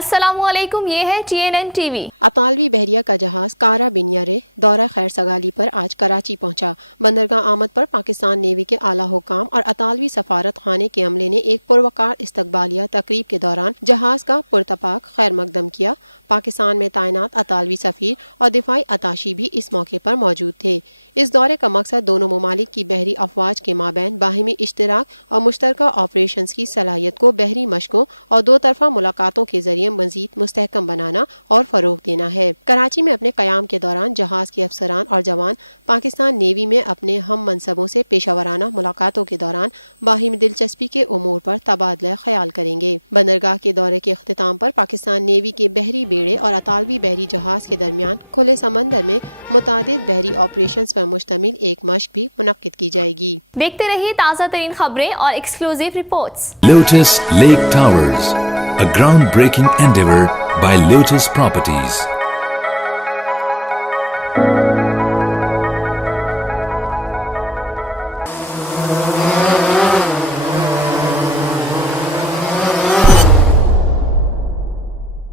السلام علیکم، یہ ہے TNN TV۔ اطالوی بحریہ کا جہاز کارا بنیارے دورہ خیر سگالی پر آج کراچی پہنچا۔ بندرگاہ آمد پر پاکستان نیوی کے اعلیٰ حکام اور اطالوی سفارت خانے کے عملے نے ایک پروقار استقبالیہ تقریب کے دوران جہاز کا پرتپاک خیر مقدم کیا۔ پاکستان میں تعینات اطالوی سفیر اور دفاعی اتاشی بھی اس موقع پر موجود تھے۔ اس دورے کا مقصد دونوں ممالک کی بحری افواج کے مابین باہمی اشتراک اور مشترکہ آپریشنز کی صلاحیت کو بحری مشقوں اور دو طرفہ ملاقاتوں کے ذریعے مزید مستحکم بنانا اور فروغ دینا ہے۔ کراچی میں اپنے قیام کے دوران جہاز کے افسران اور جوان پاکستان نیوی میں اپنے ہم منصبوں سے پیشہ ورانہ ملاقاتوں کے دوران باہمی دلچسپی کے امور پر تبادلہ خیال کریں گے۔ بندرگاہ کے دورے کے اختتام پر پاکستان نیوی کے بحری بیڑے اور اطالوی بحری جہاز کے درمیان کھلے سمندر میں متعدد بحری آپریشنز پر مشتمل ایک مشق بھی منعقد کی جائے گی۔ دیکھتے رہیے تازہ ترین خبریں اور exclusive reports. Lotus Lake Towers, a groundbreaking endeavor by Lotus Properties.